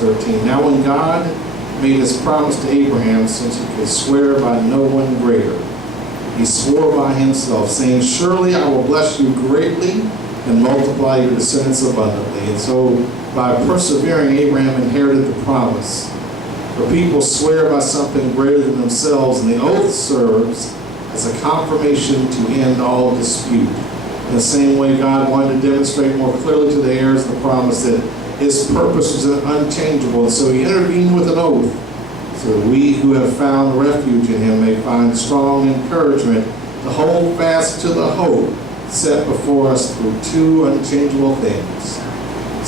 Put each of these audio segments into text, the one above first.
verse 13. Now when God made his promise to Abraham, since he could swear by no one greater, he swore by himself, saying, surely I will bless you greatly and multiply your descendants abundantly. And so by persevering, Abraham inherited the promise. For people swear by something greater than themselves, and the oath serves as a confirmation to end all dispute. In the same way, God wanted to demonstrate more clearly to the heirs of the promise that his purpose was unchangeable, and so he intervened with an oath, so that we who have found refuge in him may find strong encouragement to hold fast to the hope set before us through two unchangeable things.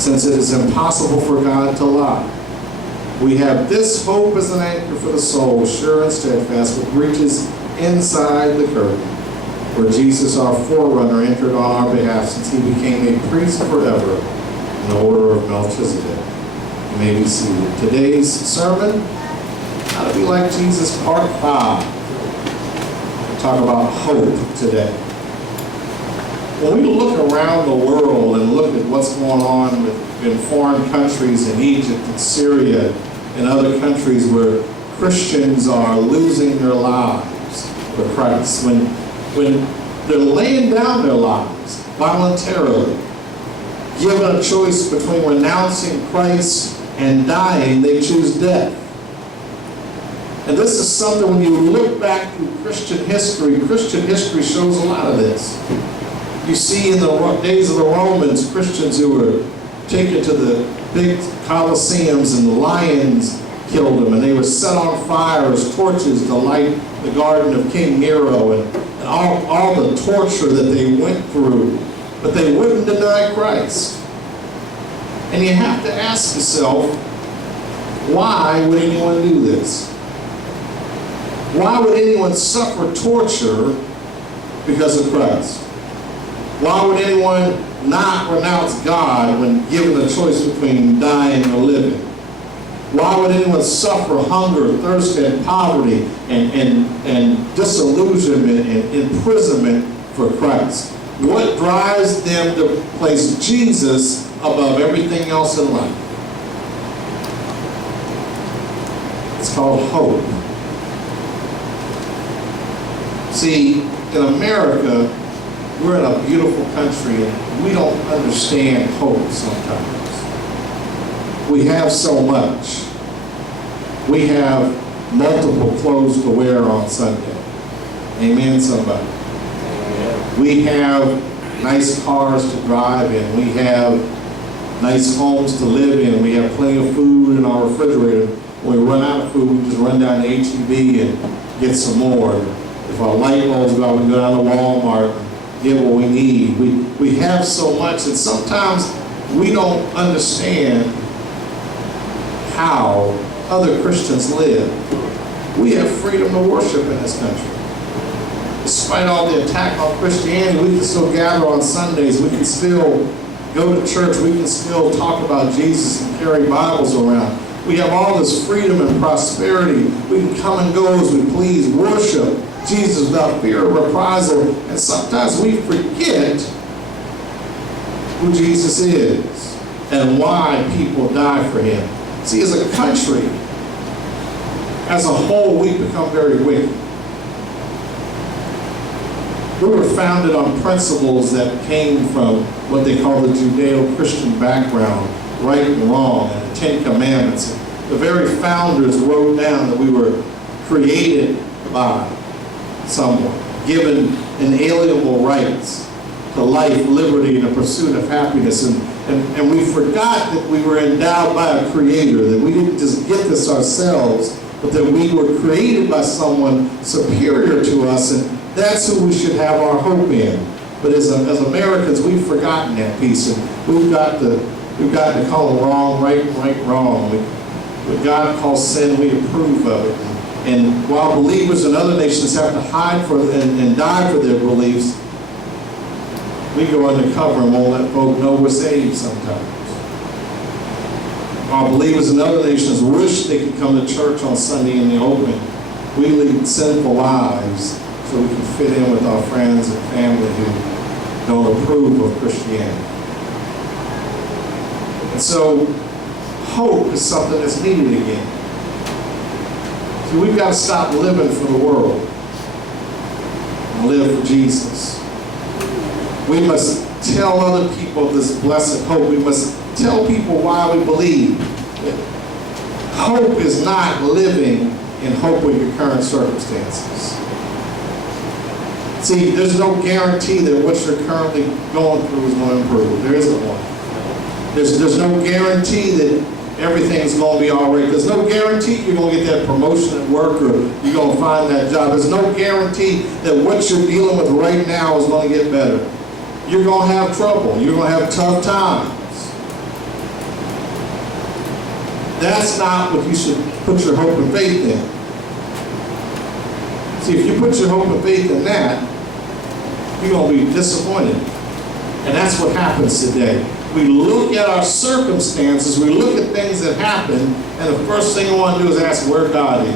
Since it is impossible for God to lie, we have this hope as an anchor for the soul, sure and steadfast, which reaches inside the curtain, where Jesus, our forerunner, entered on our behalf, since he became a priest forever in the order of Melchizedek. You may be seated. Today's sermon, how to be like Jesus, part 5. We'll talk about hope today. When we look around the world and look at what's going on in foreign countries, in Egypt and Syria and other countries where Christians are losing their lives for Christ, when they're laying down their lives voluntarily, given a choice between renouncing Christ and dying, they choose death. And this is something, when you look back through Christian history shows a lot of this. You see in the days of the Romans, Christians who were taken to the big Colosseums, and the lions killed them, and they were set on fire as torches to light the garden of King Nero, and all the torture that they went through, but they wouldn't deny Christ. And you have to ask yourself, why would anyone do this? Why would anyone suffer torture because of Christ? Why would anyone not renounce God when given a choice between dying or living? Why would anyone suffer hunger, thirst, and poverty, and disillusionment and imprisonment for Christ? What drives them to place Jesus above everything else in life? It's called hope. See, in America, we're in a beautiful country, and we don't understand hope sometimes. We have so much. We have multiple clothes to wear on Sunday. Amen, somebody. We have nice cars to drive in. We have nice homes to live in. We have plenty of food in our refrigerator. When we run out of food, we just run down to H-E-B and get some more. If our light bulbs go out, we go down to Walmart and get what we need. We have so much, and sometimes we don't understand how other Christians live. We have freedom to worship in this country. Despite all the attack on Christianity, we can still gather on Sundays. We can still go to church. We can still talk about Jesus and carry Bibles around. We have all this freedom and prosperity. We can come and go as we please, worship Jesus without fear of reprisal. And sometimes we forget who Jesus is and why people die for him. See, as a country, as a whole, we've become very wicked. We were founded on principles that came from what they call the Judeo-Christian background, right and wrong, and the Ten Commandments. The very founders wrote down that we were created by someone, given inalienable rights to life, liberty, and the pursuit of happiness. And we forgot that we were endowed by a creator, that we didn't just get this ourselves, but that we were created by someone superior to us, and that's who we should have our hope in. But as Americans, we've forgotten that piece, and we've got to call it wrong, right, wrong. What God calls sin, we approve of it. And while believers in other nations have to hide for and die for their beliefs, we go undercover and won't let folk know we're saved sometimes. While believers in other nations wish they could come to church on Sunday in the open, we lead sinful lives so we can fit in with our friends and family who don't approve of Christianity. And so, hope is something that's needed again. See, we've got to stop living for the world and live for Jesus. We must tell other people this blessed hope. We must tell people why we believe. Hope is not living in hope with your current circumstances. See, there's no guarantee that what you're currently going through is going to improve. There isn't one. There's no guarantee that everything's going to be all right. There's no guarantee you're going to get that promotion at work or you're going to find that job. There's no guarantee that what you're dealing with right now is going to get better. You're going to have trouble. You're going to have tough times. That's not what you should put your hope and faith in. See, if you put your hope and faith in that, you're going to be disappointed. And that's what happens today. We look at our circumstances, we look at things that happen, and the first thing we want to do is ask where God is.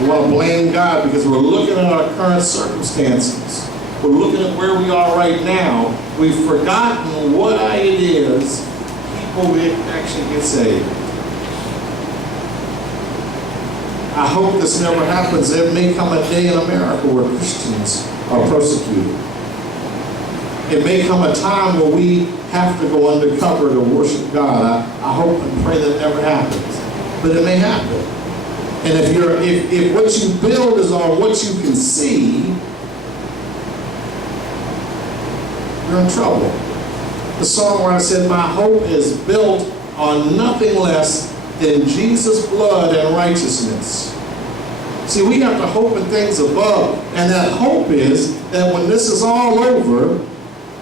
We want to blame God because we're looking at our current circumstances. We're looking at where we are right now. We've forgotten why it is people actually get saved. I hope this never happens. There may come a day in America where Christians are persecuted. It may come a time where we have to go undercover to worship God. I hope and pray that never happens. But it may happen. And if what you build is on what you can see, you're in trouble. The songwriter said, my hope is built on nothing less than Jesus' blood and righteousness. See, we have to hope in things above. And that hope is that when this is all over,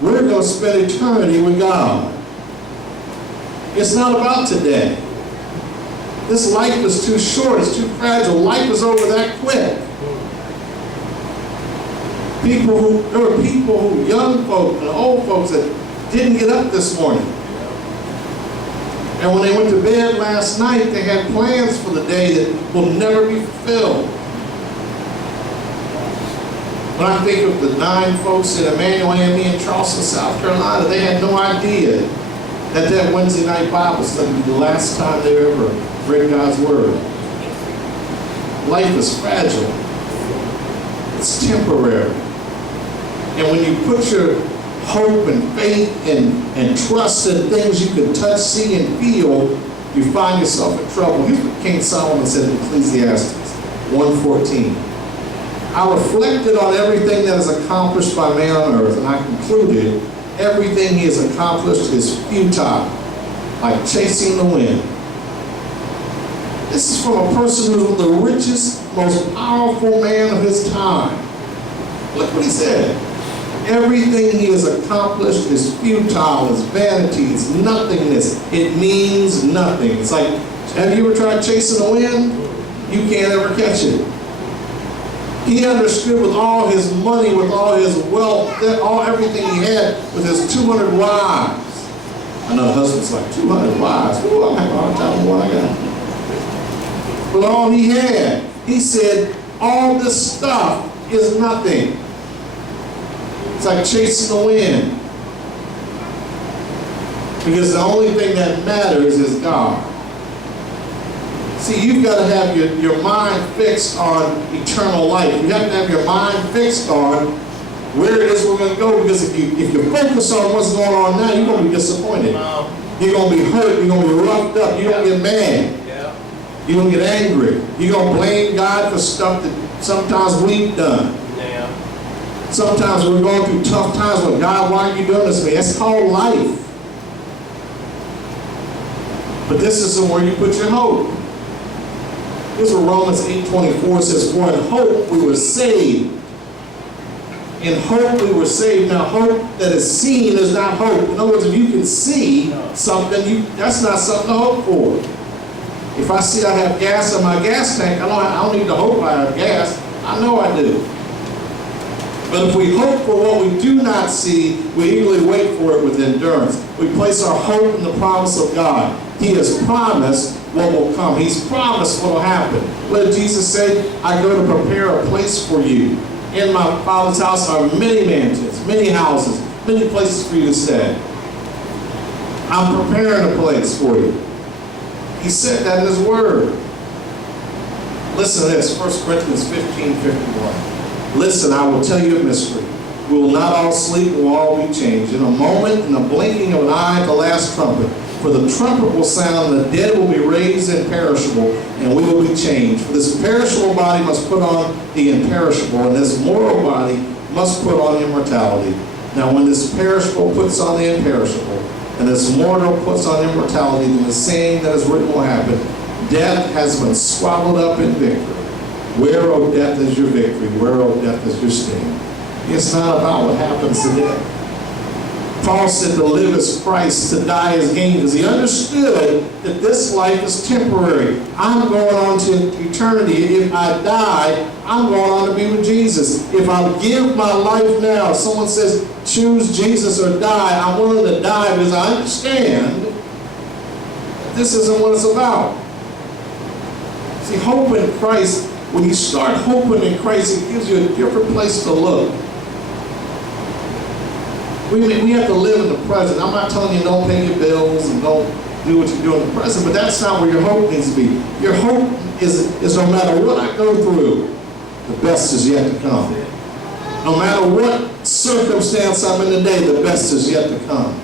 we're going to spend eternity with God. It's not about today. This life is too short. It's too fragile. Life is over that quick. There were people who, young folks and old folks that didn't get up this morning. And when they went to bed last night, they had plans for the day that will never be fulfilled. When I think of the 9 folks in Emmanuel AME in Charleston, South Carolina, they had no idea that that Wednesday night Bible study would be the last time they ever read God's Word. Life is fragile. It's temporary. And when you put your hope and faith and trust in things you can touch, see, and feel, you find yourself in trouble. Here's what King Solomon said in Ecclesiastes 1:14. I reflected on everything that is accomplished by man on earth, and I concluded everything he has accomplished is futile, like chasing the wind. This is from a person who was the richest, most powerful man of his time. Look what he said. Everything he has accomplished is futile, is vanity, it's nothingness. It means nothing. It's like, have you ever tried chasing the wind? You can't ever catch it. He understood with all his money, with all his wealth, everything he had, with his 200 wives. I know the husband's like, 200 wives? Ooh, I'm having a hard time with what I got. But all he had, he said, all this stuff is nothing. It's like chasing the wind. Because the only thing that matters is God. See, you've got to have your mind fixed on eternal life. You have to have your mind fixed on where it is we're going to go. Because if you focus on what's going on now, you're going to be disappointed. You're going to be hurt. You're going to be roughed up. You're going to get mad. You're going to get angry. You're going to blame God for stuff that sometimes we've done. Sometimes we're going through tough times with God, why are you doing this to me? That's called life. But this isn't where you put your hope. Here's what Romans 8:24 says, for in hope we were saved. In hope we were saved. Now hope that is seen is not hope. In other words, if you can see something, that's not something to hope for. If I see I have gas in my gas tank, I don't need to hope I have gas. I know I do. But if we hope for what we do not see, we eagerly wait for it with endurance. We place our hope in the promise of God. He has promised what will come. He's promised what will happen. What did Jesus say? I go to prepare a place for you. In my Father's house are many mansions, many houses, many places for you to stay. I'm preparing a place for you. He said that in his word. Listen to this, 1 Corinthians 15:51. Listen, I will tell you a mystery. We will not all sleep, we will all be changed. In a moment, in the blinking of an eye, at the last trumpet. For the trumpet will sound, and the dead will be raised imperishable, and we will be changed. For this perishable body must put on the imperishable, and this mortal body must put on immortality. Now when this perishable puts on the imperishable, and this mortal puts on immortality, then the saying that is written will happen. Death has been swallowed up in victory. Where, O death, is your victory? Where, O death, is your sting? It's not about what happens today. Paul said to live is Christ, to die is gain, because he understood that this life is temporary. I'm going on to eternity. If I die, I'm going on to be with Jesus. If I give my life now, someone says, choose Jesus or die, I'm willing to die because I understand that this isn't what it's about. See, hope in Christ, when you start hoping in Christ, it gives you a different place to look. We have to live in the present. I'm not telling you don't pay your bills and don't do what you do in the present, but that's not where your hope needs to be. Your hope is no matter what I go through, the best is yet to come. No matter what circumstance I'm in today, the best is yet to come.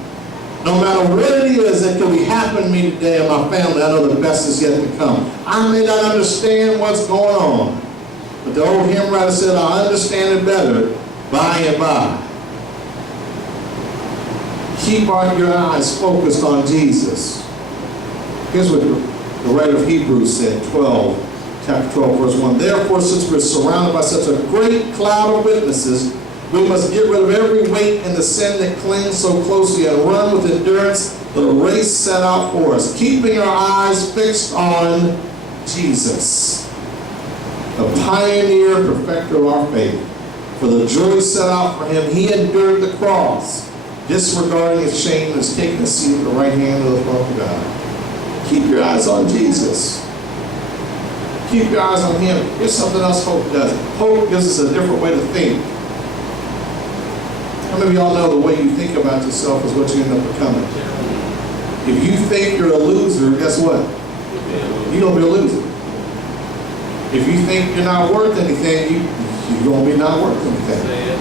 No matter what it is that could be happening to me today and my family, I know the best is yet to come. I may not understand what's going on, but the old hymn writer said, I'll understand it better by and by. Keep your eyes focused on Jesus. Here's what the writer of Hebrews said, chapter 12, verse 1. Therefore, since we're surrounded by such a great cloud of witnesses, we must get rid of every weight and the sin that clings so closely and run with endurance the race set out for us, keeping our eyes fixed on Jesus, the pioneer and perfecter of our faith. For the joy set out for him, he endured the cross, disregarding his shame, and has taken a seat at the right hand of the throne of God. Keep your eyes on Jesus. Keep your eyes on him. Here's something else hope does. Hope gives us a different way to think. How many of y'all know the way you think about yourself is what you end up becoming? If you think you're a loser, guess what? You're going to be a loser. If you think you're not worth anything, you're going to be not worth anything.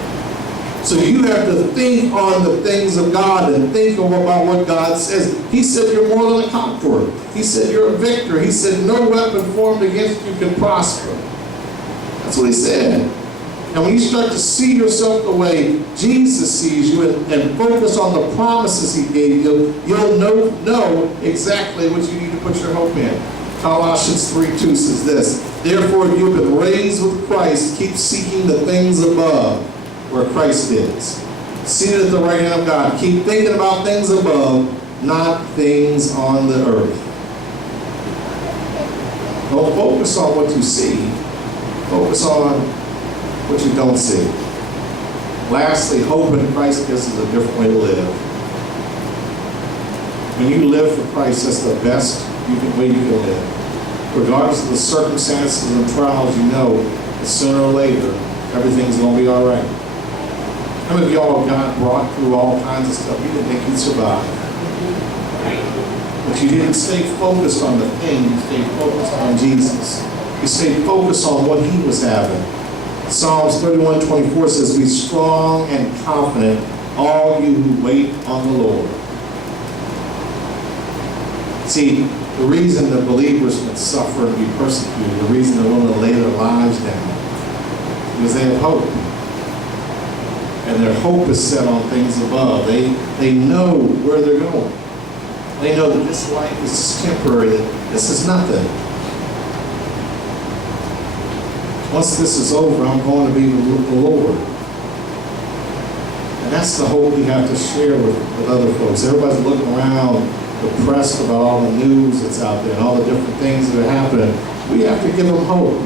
So you have to think on the things of God and think about what God says. He said you're more than a conqueror. He said you're a victor. He said no weapon formed against you can prosper. That's what he said. And when you start to see yourself the way Jesus sees you and focus on the promises he gave you, you'll know exactly what you need to put your hope in. Colossians 3:2 says this, therefore you have been raised with Christ, keep seeking the things above, where Christ is, seated at the right hand of God. Keep thinking about things above, not things on the earth. Don't focus on what you see. Focus on what you don't see. Lastly, hope in Christ gives us a different way to live. When you live for Christ, that's the best way you can live. Regardless of the circumstances and trials, you know that sooner or later, everything's going to be all right. How many of y'all got brought through all kinds of stuff? You didn't think you'd survive. But you didn't stay focused on the thing. You stayed focused on Jesus. You stayed focused on what he was having. Psalms 31:24 says, be strong and confident, all you who wait on the Lord. See, the reason that believers can suffer and be persecuted, the reason they're willing to lay their lives down, is because they have hope. And their hope is set on things above. They know where they're going. They know that this life is just temporary, that this is nothing. Once this is over, I'm going to be with the Lord. And that's the hope we have to share with other folks. Everybody's looking around, depressed about all the news that's out there and all the different things that are happening. We have to give them hope.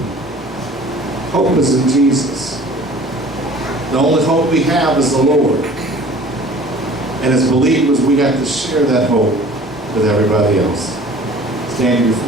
Hope is in Jesus. The only hope we have is the Lord. And as believers, we have to share that hope with everybody else. Stand before